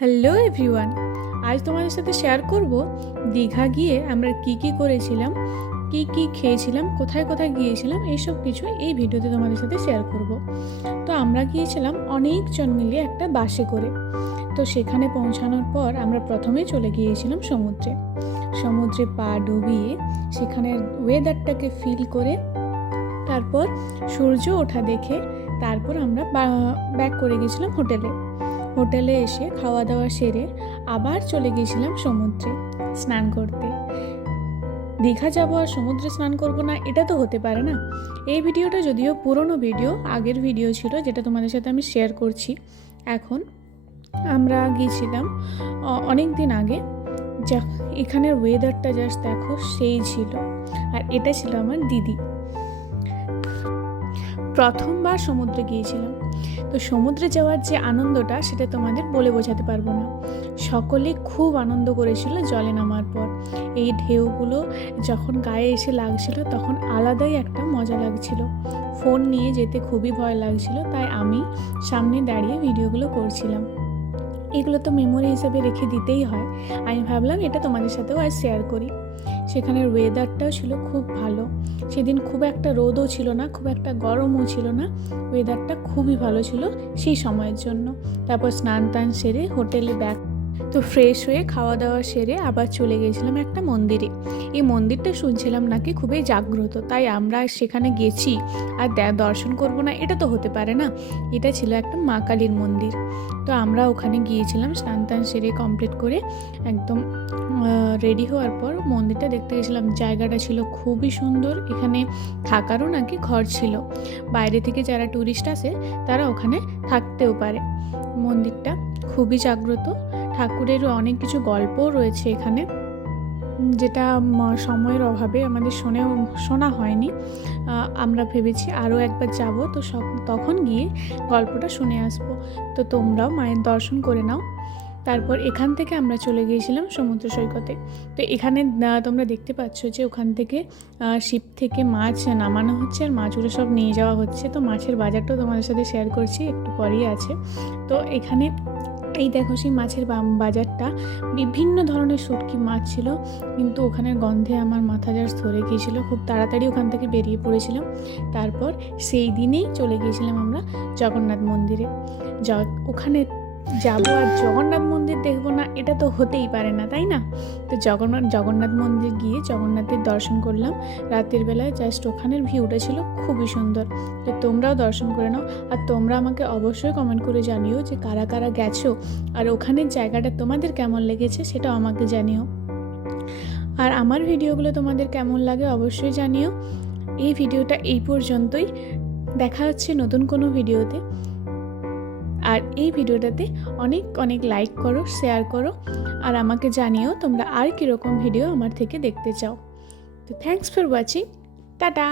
Hello everyone, আজ তোমাদের সাথে শেয়ার করব দীঘা গিয়ে আমরা কি করেছিলাম, কি খেয়েছিলাম, কোথায় কোথায় গিয়েছিলাম, এইসব কিছু এই ভিডিওতে তোমাদের সাথে শেয়ার করব। তো আমরা গিয়েছিলাম অনেকজন মিলে একটা বাসে করে। তো সেখানে পৌঁছানোর পর আমরা প্রথমেই চলে গিয়েছিলাম সমুদ্রে পা ডুবিয়ে সেখানের ওয়েদারটাকে ফিল করে তারপর সূর্য ওঠা দেখে তারপর আমরা ব্যাক করে গেছিলাম হোটেলে এসে খাওয়া দাওয়া সেরে আবার চলে গিয়েছিলাম সমুদ্রে স্নান করতে। দীঘা যাবো আর সমুদ্রে স্নান করব না, এটা তো হতে পারে না। এই ভিডিওটা যদিও পুরনো ভিডিও, আগের ভিডিও ছিল যেটা তোমাদের সাথে আমি শেয়ার করছি এখন। আমরা গিয়েছিলাম অনেক দিন আগে। যা এখানের ওয়েদারটা জাস্ট দেখো, সেই ছিল। আর এটা ছিল আমার দিদি। প্রথমবার সমুদ্রে গিয়েছিলাম, তো সমুদ্রে যাওয়ার যে আনন্দটা সেটা তোমাদের বলে বোঝাতে পারবো না। সকলে খুব আনন্দ করেছিল জলে নামার পর। এই ঢেউগুলো যখন গায়ে এসে লাগছিল তখন আলাদাই একটা মজা লাগছিল। ফোন নিয়ে যেতে খুবই ভয় লাগছিল, তাই আমি সামনে দাঁড়িয়ে ভিডিওগুলো করছিলাম। এগুলো তো মেমোরি হিসেবে রেখে দিতেই হয়। আমি ভাবলাম এটা তোমাদের সাথেও আজ শেয়ার করি। সেখানের ওয়েদারটাও ছিল খুব ভালো। সেদিন খুব একটা রোদও ছিল না, খুব একটা গরমও ছিল না। ওয়েদারটা খুবই ভালো ছিল সেই সময়ের জন্য। তারপর স্নান টান সেরে হোটেলে ব্যাক তো ফ্রেশ হয়ে খাওয়া দাওয়া সেরে আবার চলে গিয়েছিলাম একটা মন্দিরে। এই মন্দিরটা শুনছিলাম নাকি খুবই জাগ্রত, তাই আমরা সেখানে গেছি আর দর্শন করব না, এটা তো হতে পারে না। এটা ছিল একটা মা কালীর মন্দির। তো আমরা ওখানে গিয়েছিলাম স্নান টান সেরে কমপ্লিট করে একদম রেডি হওয়ার পর মন্দিরটা দেখতে গেছিলাম। জায়গাটা ছিল খুবই সুন্দর। এখানে থাকারও নাকি ঘর ছিল। বাইরে থেকে যারা ট্যুরিস্ট আসে তারা ওখানে থাকতেও পারে। মন্দিরটা খুবই জাগ্রত। ঠাকুরেরও অনেক কিছু গল্পও রয়েছে এখানে, যেটা সময়ের অভাবে আমাদের শোনা হয়নি। আমরা ভেবেছি আরও একবার যাব, তো তখন গিয়ে গল্পটা শুনে আসবো। তো তোমরাও মায়ের দর্শন করে নাও। তারপর এখান থেকে আমরা চলে গিয়েছিলাম সমুদ্র সৈকতে। তো এখানে তোমরা দেখতে পাচ্ছ যে ওখান থেকে শিপ থেকে মাছ নামানো হচ্ছে আর মাছগুলো সব নিয়ে যাওয়া হচ্ছে। তো মাছের বাজারটাও তোমাদের সাথে শেয়ার করছি, একটু পরেই আছে। তো এখানে এই দেখো সেই মাছের বাজারটা, বিভিন্ন ধরনের শুটকি মাছ ছিল, কিন্তু ওখানের গন্ধে আমার মাথা জাস্ট ধরে গিয়েছিল। খুব তাড়াতাড়ি ওখান থেকে বেরিয়ে পড়েছিলাম। তারপর সেই দিনেই চলে গিয়েছিলাম আমরা জগন্নাথ মন্দিরে। ওখানে যাবো আর জগন্নাথ মন্দির দেখবো না, এটা তো হতেই পারে না, তাই না? তো জগন্নাথ মন্দির গিয়ে জগন্নাথের দর্শন করলাম রাতের বেলায়। জাস্ট ওখানের ভিউটা ছিল খুবই সুন্দর। তো তোমরাও দর্শন করে নাও। আর তোমরা আমাকে অবশ্যই কমেন্ট করে জানিও যে কারা কারা গেছো আর ওখানের জায়গাটা তোমাদের কেমন লেগেছে, সেটাও আমাকে জানিও। আর আমার ভিডিওগুলো তোমাদের কেমন লাগে অবশ্যই জানিও। এই ভিডিওটা এই পর্যন্তই। দেখা হচ্ছে নতুন কোনো ভিডিওতে। আর এই ভিডিওটাতে অনেক অনেক লাইক করো, শেয়ার করো, আর আমাকে জানিও তোমরা আর কীরকম ভিডিও আমার থেকে দেখতে চাও। তো থ্যাঙ্কস ফর ওয়াচিং। টাটা।